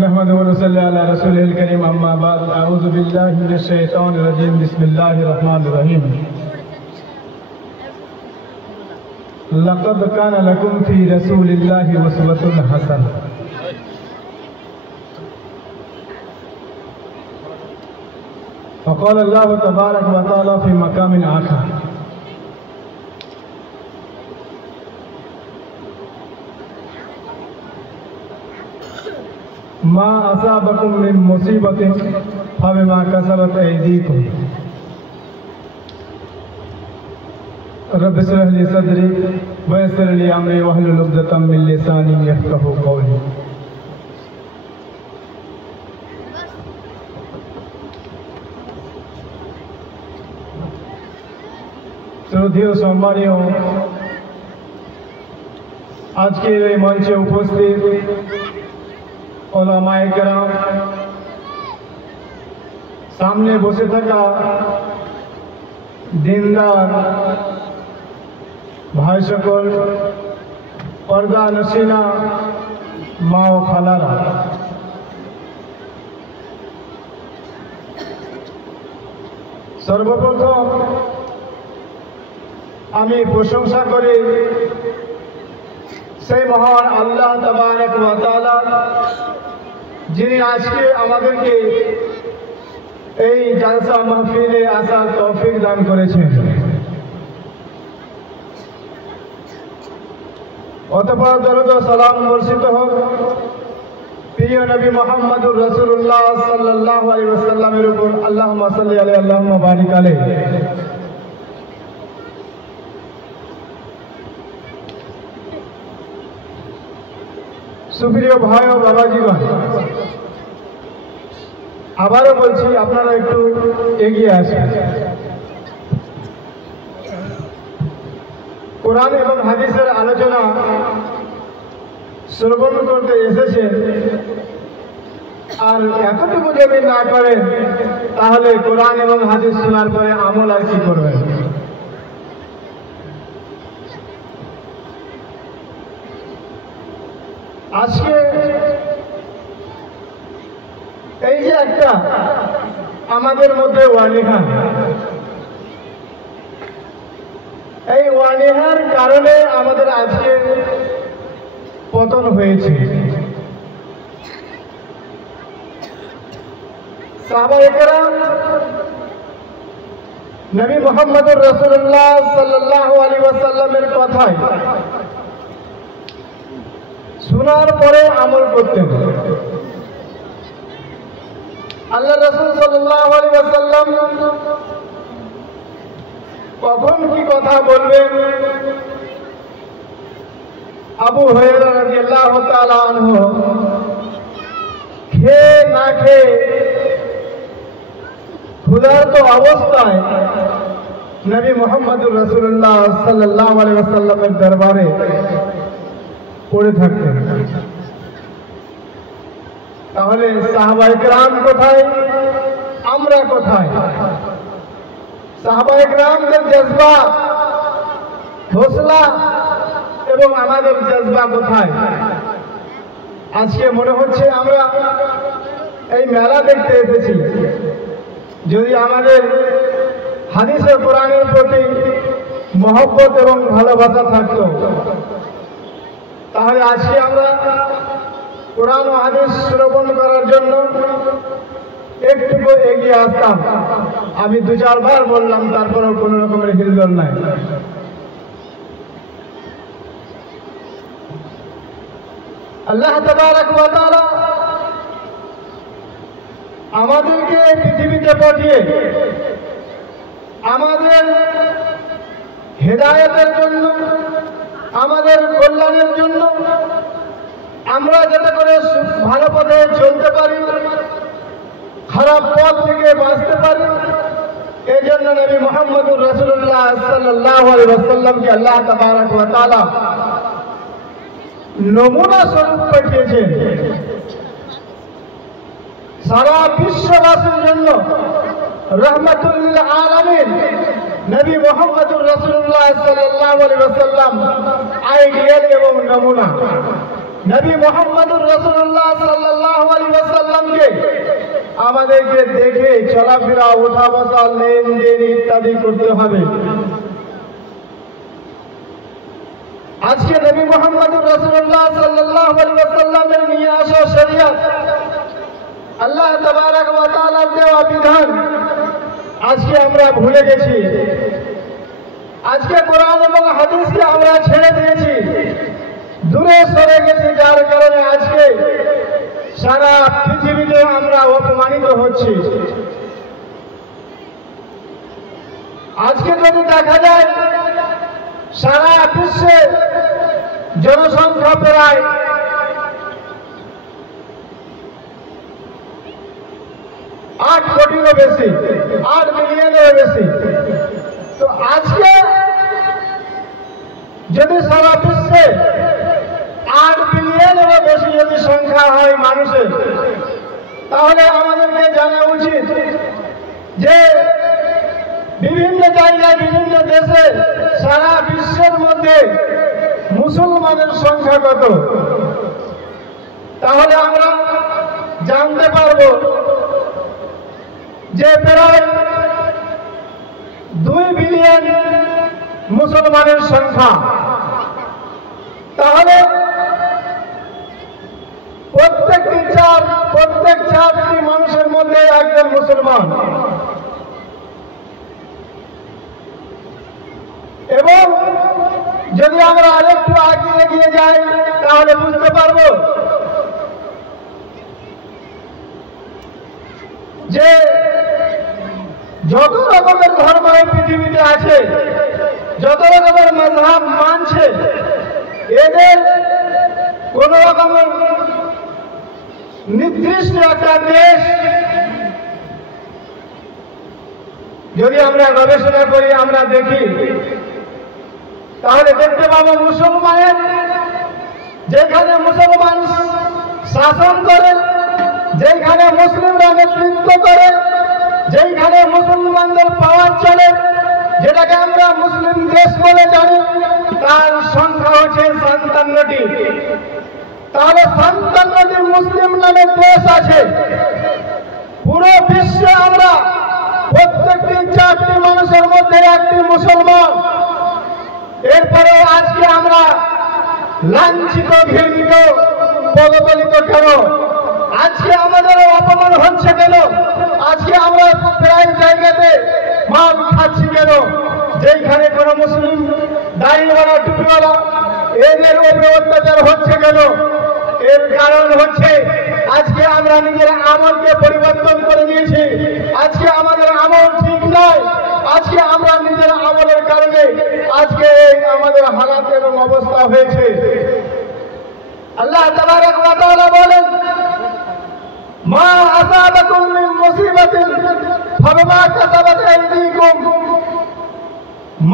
नहमदुहु व नसल्ली अला रसूलिहिल करीम अम्मा बाद अऊज़ु बिल्लाहि मिनश शैतानिर रजीम बिस्मिल्लाहिर रहमानिर रहीम लक़द कान लकुम फ़ी रसूलिल्लाहि उस्वतुन हसनह फ़क़ाल अल्लाहु तबारक व तआला फ़ी मक़ामिन आख़र मा असाबकुम मिन मुसीबतिन फबिमा कसबत ऐदीकुम रब्बि इश्रह ली सदरी व यस्सिर ली अमरी वहलुल उक़दतम मिन लिसानी यफ़क़हू क़ौली। শ্রদ্ধেয় সম্মানীয় আজকের এই মঞ্চে উপস্থিত ওলামায়ে কেরাম, সামনে বসে থাকা দিনদার ভাই সকল, পর্দা নশিনা মা ও খালারা, সর্বপ্রথম আমি প্রশংসা করি সেই মহান আল্লাহ তাবারক ওয়া তাআলা, যিনি আজকে আমাদেরকে এই জালসা মাহফিলে আসার তৌফিক দান করেছেন। অতঃপর দরুদ ও সালাম বর্ষিত হোক প্রিয় নবী মুহাম্মদুর রাসূলুল্লাহ সাল্লাল্লাহু আলাইহি ওয়াসাল্লামের উপর। আল্লাহুম্মা সাল্লি আলাইহি আল্লাহুম্মা বারিক আলাইহি। সুপ্রিয় ভাই ও বাবাজিগণ, আবারও বলছি আপনারা একটু এগিয়ে আসেন। কোরআন এবং হাদিসের আলোচনা শ্রবণ করতে এসেছেন, আর এতটুকু যদি না করেন তাহলে কোরআন এবং হাদিস শোনার পরে আমল আর কি করবেন? আজকে এই যে একটা আমাদের মধ্যে ওয়ানিহা, এই ওয়ানিহার কারণে আমাদের আজকে পতন হয়েছে। সাহাবায়ে কেরাম নবী মুহাম্মদুর রাসূলুল্লাহ সাল্লাল্লাহু আলাইহি ওয়াসাল্লামের কথায় শোনার পরে আমল করতেন। আল্লাহ রাসূল সাল্লাল্লাহু আলাইহি ওয়াসাল্লাম কখন কি কথা বলবেন, আবু হুরায়রা রাদিয়াল্লাহু তাআলা আনহু খেয়ে না খেয়ে ক্ষুধার্ত অবস্থায় নবী মুহাম্মদুর রাসূলুল্লাহ সাল্লাল্লাহু আলাইহি ওয়াসাল্লামের দরবারে পড়ে থাকতেন। তাহলে সাহাবায়ে কেরাম কোথায়, আমরা কোথায়? সাহাবায়ে কেরামদের জজবা, হৌসলা এবং আমাদের জজবা কোথায়? আজকে মনে হচ্ছে আমরা এই মেলা দেখতে এসেছি। যদি আমাদের হাদিস ও কোরআনের প্রতি মহব্বত এবং ভালোবাসা থাকতো তাহলে আজকে আমরা কোরআন ও হাদিস শ্রবণ করার জন্য একটু এগিয়ে আসতাম। আমি দু চারবার বললাম, তারপরেও কোনো রকমের হিলদোল নাই। আল্লাহ তাবারক ওয়া তাআলা আমাদেরকে পৃথিবীতে পাঠিয়ে আমাদের হেদায়েতের জন্য, আমাদের কল্যাণের জন্য, আমরা যাতে করে ভালো পথে চলতে পারি, খারাপ পথ থেকে বাঁচতে পারি, এই জন্য নবী মুহাম্মদুর রাসূলুল্লাহ সাল্লাল্লাহু আলাইহি ওয়াসাল্লামকে আল্লাহ তাবারক ওয়া তাআলা নমুনা স্বরূপ পাঠিয়েছেন। সারা বিশ্ববাসীর জন্য রহমাতুল লিল আলামিন নবী মুহাম্মদুর রাসূলুল্লাহ সাল্লাল্লাহু আলাইহি ওয়াসাল্লাম আইডিয়াল এবং নমুনা। নবী মুহাম্মদুর রাসূলুল্লাহ সাল্লাল্লাহু আলাইহি আমাদেরকে দেখে চলাফেরা, ওঠা বসা, লেনদেন ইত্যাদি করতে হবে। আজকে নবী মুহাম্মদুর রাসূলুল্লাহ সাল্লাল্লাহু আলাইহি ওয়াসাল্লামের নিয়ে আসা শরীয়ত, আল্লাহ তাবারক ওয়া তাআলার দেওয়া বিধান আজকে আমরা ভুলে গেছি। আজকে কোরআন এবং হাদিসকে আমরা ছেড়ে দিয়েছি, দূরে সরে গেছি, যার কারণে আজকে সারা পৃথিবীতে আমরা অপমানিত হচ্ছি। আজকে যদি দেখা যায় সারা বিশ্বে জনসংখ্যা প্রায় 8 কোটিরও বেশি, 8 মিলিয়নেরও বেশি। তো আজকে যদি সারা বিশ্বে 8 বিলিয়নেরও বেশি যদি সংখ্যা হয় মানুষের, তাহলে আমাদেরকে জানা উচিত যে বিভিন্ন জায়গায়, বিভিন্ন দেশে, সারা বিশ্বের মধ্যে মুসলমানের সংখ্যা কত। তাহলে আমরা জানতে পারব যে প্রায় 2 বিলিয়ন মুসলমানের সংখ্যা। তাহলে প্রত্যেক 4টি মানুষের মধ্যে একজন মুসলমান। এবং যদি আমরা আরেকটু আগে এগিয়ে যাই তাহলে বুঝতে পারব যে যত রকমের ধর্ম এই পৃথিবীতে আছে, যত রকমের মাযহাব মানছে, এদের কোন রকমের নির্দিষ্ট একটা দেশ যদি আমরা গবেষণা করি, আমরা দেখি, তাহলে দেখতে পাবো মুসলমানের, যেখানে মুসলমান শাসন করে, যেখানে মুসলিমরা নেতৃত্ব করে, যেখানে মুসলমানদের পাওয়ার চলে, যেটাকে আমরা মুসলিম দেশ বলে জানি, তার সংখ্যা হচ্ছে 57টি। তাহলে 57টি মুসলিম নামের দেশ আছে। পুরো বিশ্বে আমরা প্রত্যেকটি 4টি মানুষের মধ্যে একটি মুসলমান। এরপরেও আজকে আমরা লাঞ্ছিত, ঘৃণিত, পদদলিত কেন? আজকে আমাদের অপমান হচ্ছে কেন? আজকে আমরা প্রায় জায়গাতে মাল খাচ্ছি কেন? যেখানে কোন মুসলিম দাড়িওয়ালা, টুপিওয়ালা, এদের উপরে অত্যাচার হচ্ছে কেন? এর কারণ হচ্ছে আজকে আমরা নিজের আমলকে পরিবর্তন করে নিয়েছি। আজকে আমাদের আমল ঠিক নয়। আজকে আমরা নিজের আমলের কারণে আজকে আমাদের হালাত এবং অবস্থা হয়েছে। আল্লাহ তাবারক ওয়া তাআলা বলেন, মা আসাবাকুম মিন মুসিবাতিন ফাবিমা কাসাবাত আইদিকুম।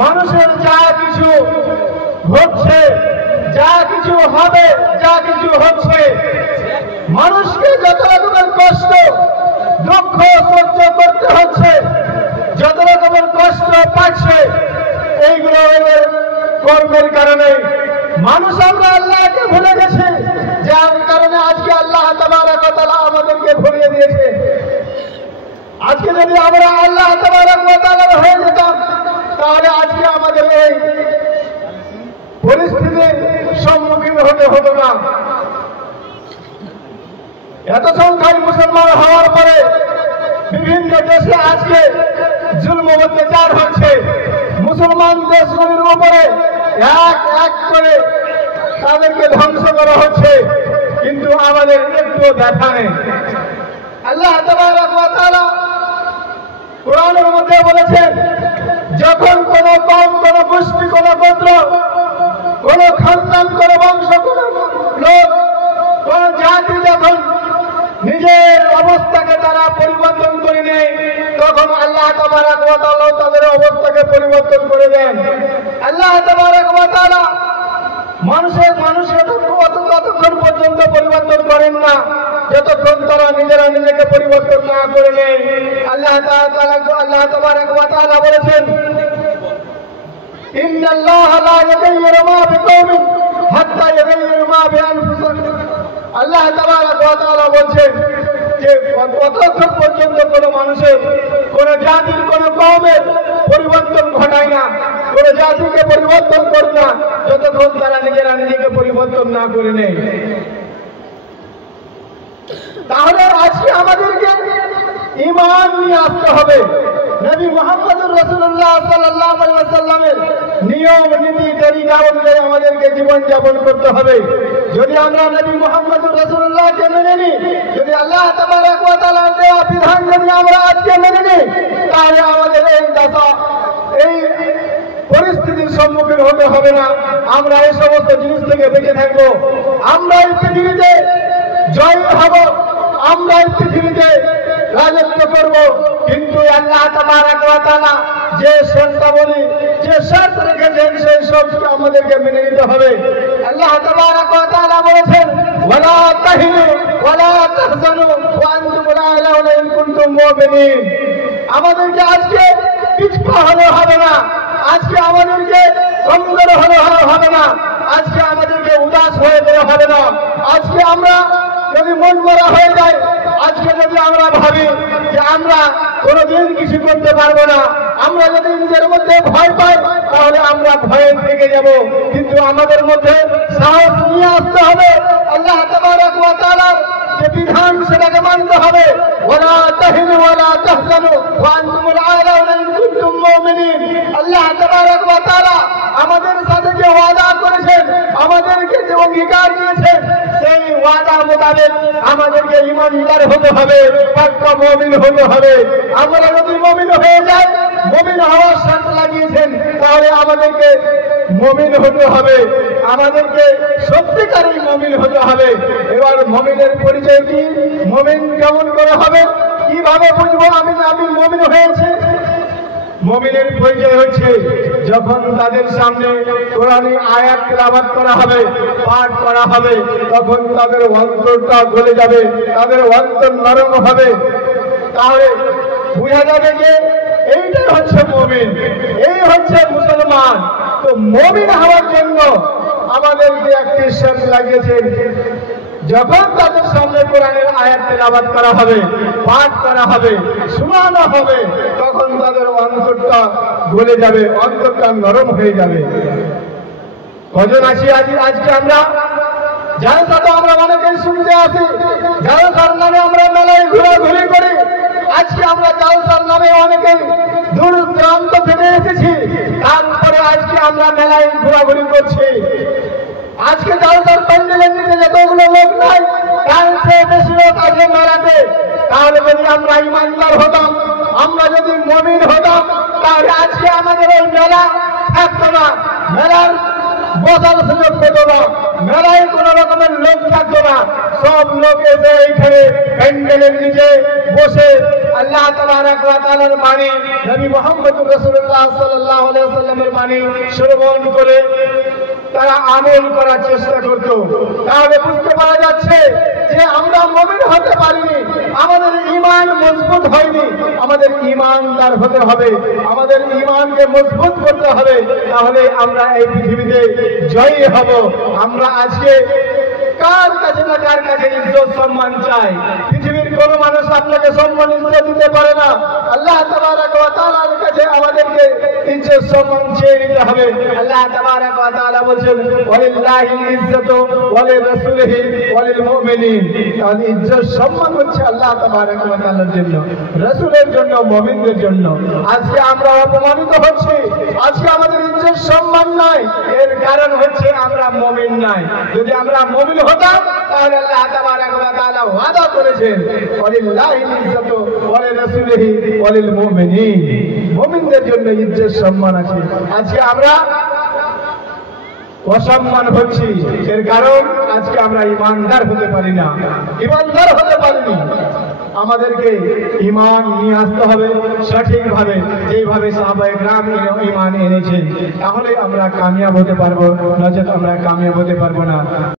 মানুষের যা কিছু হচ্ছে, যা কিছু হবে, যা কিছু হচ্ছে, মানুষকে যত রকমের কষ্ট, দুঃখ সহ্য করতে হচ্ছে, যত রকমের কষ্ট পাচ্ছে, এইগুলো এদের কর্মের কারণে। মানুষ আমরা আল্লাহকে ভুলে গেছি, যার কারণে আজকে আল্লাহ তাবারক ওয়া তাআলা আমাদেরকে ভুলিয়ে দিয়েছে। আজকে যদি আমরা আল্লাহ তাবারক ওয়া তাআলার হয়ে যেতাম, তাহলে আজকে আমাদের এই পরিস্থিতির সম্মুখীন হতে হতো না। এত সংখ্যায় মুসলমান হওয়ার পরে বিভিন্ন দেশে আজকে জুলম অত্যাচার হচ্ছে। মুসলমান দেশগুলির উপরে এক এক করে তাদেরকে ধ্বংস করা হচ্ছে, কিন্তু আমাদের একটু দেখা নেই। আল্লাহ তাবারক ওয়া তাআলা কোরআনের মধ্যে বলেছেন, যখন কোন কওম, কোন গোষ্ঠী, কোন গোত্র, কোন খানদান, কোন বংশ, কোন লোক, কোন জাতি যখন নিজের অবস্থাকে তারা পরিবর্তন করে নেয়, তখন আল্লাহ তাবারক ওয়া তাআলা তাদের অবস্থাকে পরিবর্তন করে দেন। আল্লাহ তাবারক ওয়া তাআলা মানুষকে ততক্ষণ পর্যন্ত পরিবর্তন করেন না যতক্ষণ তারা নিজেরা নিজেকে পরিবর্তন না করে নেয়। আল্লাহ তাবারক ওয়া তাআলা বলেছেন, ইন্নাল্লাহা লা ইউগাইয়িরু মা বিকওমিন হাত্তা ইউগাইয়িরু মা বিআনফুসিহিম। আল্লাহ তাবারক ওয়া তাআলা বলছেন যে ততক্ষণ মানুষের, কোন জাতির, কোন কওমের পরিবর্তন ঘটায় না, কোন জাতিকে পরিবর্তন করে না যতক্ষণ তারা নিজেরা নিজেকে পরিবর্তন না করে নেয়। তাহলে আজকে আমাদেরকে ঈমান নিয়ে আসতে হবে। নবী মুহাম্মদুর রাসূলুল্লাহ সাল্লাল্লাহু আলাইহি ওয়াসাল্লামের নিয়ম নীতি তরিকা অনুযায়ী আমাদেরকে জীবন যাপন করতে হবে। যদি আমরা নবী মুহাম্মদুর রাসূলুল্লাহকে মেনে নিই, যদি আল্লাহ তাবারক ওয়া তাআলার দেওয়া বিধান যদি আমরা আজকে মেনে নিই, তাহলে আমাদের এই দশা, এই পরিস্থিতির সম্মুখীন হতে হবে না। আমরা এই সমস্ত জিনিস থেকে বেঁচে থাকবো। আমরা এই পৃথিবীতে জয় হব, আমরা এই পৃথিবীতে রাজত্ব করব। কিন্তু আল্লাহ তাবারক ওয়া তাআলা যে শর্তাবলী, যে শর্ত রেখেছেন, সেই শর্তকে আমাদেরকে মেনে নিতে হবে। আল্লাহ তাবারক ওয়া তাআলা বলেছেন, ওয়ালা তাহিনু ওয়ালা তাহজানু ওয়া আনতুমুল আ'লাউনা ইন কুনতুম মুমিনিন। আমাদেরকে আজকে পিছপা হলে হবে না, আজকে আমাদেরকে কমজোর হলে হবে না, আজকে আমাদেরকে উদাস হয়ে গেলে হবে না। আজকে আমরা যদি মন মরা হয়ে যায়, আজকে যদি আমরা ভাবি যে আমরা কোনোদিন কিছু করতে পারবো না, আমরা যদি নিজের মধ্যে ভয় পাই, তাহলে আমরা ভয়ে থেকে যাব। কিন্তু আমাদের মধ্যে সাহস নিয়ে আসতে হবে। আল্লাহ তাবারক ওয়া তাআলার যে বিধান, সেটাকে মানতে হবে। ওয়ালা তাহিনু ওয়ালা তাহজানু ওয়া আনতুমুল আ'লাউনা ইন কুনতুম মুমিনিন। আল্লাহ তাবারক ওয়া তাআলা আমাদের সাথে যে ওয়াদা করেছেন, আমাদেরকে যে অঙ্গীকার দিয়েছেন, সেই ওয়াদা মোতাবেক আমাদেরকে ঈমানদার হতে হবে, পাক্কা মুমিন হতে হবে। আমরা যদি মুমিন হয়ে যাই, মুমিন হওয়ার শর্ত লাগিয়েছেন, তাহলে আমাদেরকে মুমিন হতে হবে, আমাদেরকে সত্যিকারের মুমিন হতে হবে। এবার মুমিনের পরিচয় কি? মুমিন কেমন করে হবে? কিভাবে বুঝবো আমি মুমিন হয়েছে? মুমিনের পরিচয় হচ্ছে যখন তাদের সামনে কোরআনী আয়াত তেলাওয়াত করা হবে, পাঠ করা হবে, তখন তাদের অন্তরটা গলে যাবে, তাদের অন্তর নরম হবে। তাহলে বোঝা যাবে যে এইটাই হচ্ছে মুমিন, এই হচ্ছে মুসলমান। তো মুমিন হওয়ার জন্য আমাদেরকে একটি শর্ত লাগিয়েছেন, যখন তাদের সামনে কোরআনের আয়াত তেলাওয়াত করা হবে, পাঠ করা হবে, শোনানো হবে, তখন তাদের অন্তরটা গলে যাবে, অন্তরটা নরম হয়ে যাবে। কজন আছি আজকে আমরা জালসা, তো আমরা অনেকেই শুনতে আসি, জালসার নামে আমরা মেলায় ঘোরাঘুরি করি। আজকে আমরা জালসার নামে অনেকেই দূর দূরান্ত থেকে এসেছি, তারপরে আজকে আমরা মেলায় ঘোরাঘুরি করছি। আজকে জালসার প্যান্ডেলের নিচে যতগুলো লোক নাই, তার চেয়ে বেশি লোক আছে মেলাতে। তাহলে যদি আমরা ঈমানদার হতাম, আমরা যদি মুমিন হতাম, তাহলে আজকে আমাদের ওই মেলা থাকতো না, মেলার বসার সুযোগ পেত না, মেলায় কোন রকমের লোক থাকতো না। সব লোক এসে এইখানে প্যান্ডেলের নিচে বসে আল্লাহ তাবারক ওয়া তাআলার বাণী, নবী মুহাম্মদুর রাসূলুল্লাহ সাল্লাল্লাহু আলাইহি ওয়াসাল্লামের বাণী শ্রবণ করে তারা আমল করার চেষ্টা করত। তাহলে বুঝতে পারা যাচ্ছে যে আমরা মুমিন হতে পারিনি, আমাদের ঈমান মজবুত হয়নি। আমাদের ঈমানদার হতে হবে, আমাদের ঈমানকে মজবুত করতে হবে, তাহলে আমরা এই পৃথিবীতে জয়ী হব। আমরা আজকে কার কাছে না কার কাছে ইজ্জত সম্মান চাই? পৃথিবীর কোন মানুষ আপনাকে সম্মান ইজ্জত দিতে পারে না। আল্লাহ তাবারক ওয়া তাআলার কাছে আমাদেরকে ইজ্জত সম্মান চেয়ে নিতে হবে। আল্লাহ তাবারক ওয়া তাআলা বলেন, ওয়ালিল্লাহিল ইজ্জাতু ওয়া লিরাসূলিহি ওয়া লিল মুমিনিন। তাহলে ইজ্জত সম্মান হচ্ছে আল্লাহ তাবারক ওয়া তাআলার জন্য, রাসূলের জন্য, মুমিনদের জন্য। আজকে আমরা অপমানিত হচ্ছি, আজকে আমাদের ইজ্জত সম্মান নাই, এর কারণ হচ্ছে আমরা মুমিন নাই। যদি আমরা মুমিন হতাম, তাহলে আল্লাহ তাবারক ওয়া তাআলা ওয়াদা করেছেন, ওয়ালিল্লাহিল ইজ্জাতু ওয়া লিরাসূলিহি ওয়া লিল মুমিনিন। মুমিনদের জন্য ইজ্জত সম্মান আছে। আজকে আমরা অসম্মান হচ্ছি, এর কারণ আজকে আমরা ঈমানদার হতে পারি না, ঈমানদার হতে পারিনি। আমাদেরকে ঈমান নিয়ে আসতে হবে সঠিকভাবে, যেইভাবে সাহাবায়ে কেরাম ঈমান এনেছেন, তাহলে আমরা কামিয়াব হতে পারবো, নচেত আমরা কামিয়াব হতে পারবো না।